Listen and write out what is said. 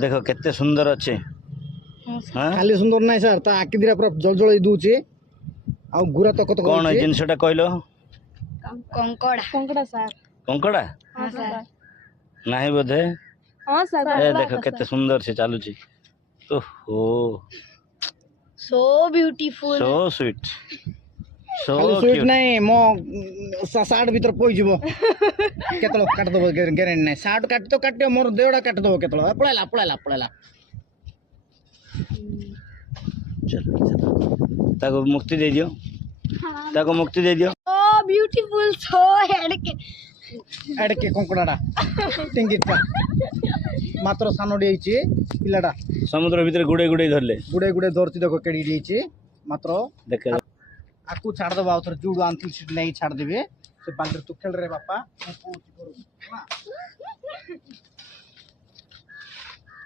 देखो केते सुंदर अच्छे हाँ खाली सुंदर नहीं सर ता आखि दिरा पूरा जल जल दूचे आ गुरा तक तक कौन है जिनसटा कहलो कंकड़ा कंकड़ा सर कंकड़ा हां सर नहीं बोधे हां सर ए देखो केते सुंदर से चालू छी ओहो so beautiful so sweet so खाली स्वीट क्यूट नहीं मो साठ भीतर पई जीवो केतलो काट दबो गारंटी नहीं साठ काट तो काटियो मोर देवडा काट दबो केतलो पळाला पळाला पळाला चलो ताको मुक्ति दे दियो ताको मुक्ति दे दियो सो ब्यूटीफुल सो एडके कंकड़ाडा टिंगिटा मात्र सानोडी आइची पिलाडा समुद्र भीतर गुडे गुडे धरले गुडे गुडे धरती देखो केडी आइची मात्र देखे आकु छाड़ दबा आउथर जुडू आंथिल सीट नहीं छाड़ देबे से बाल्टी तू खेल रे बापा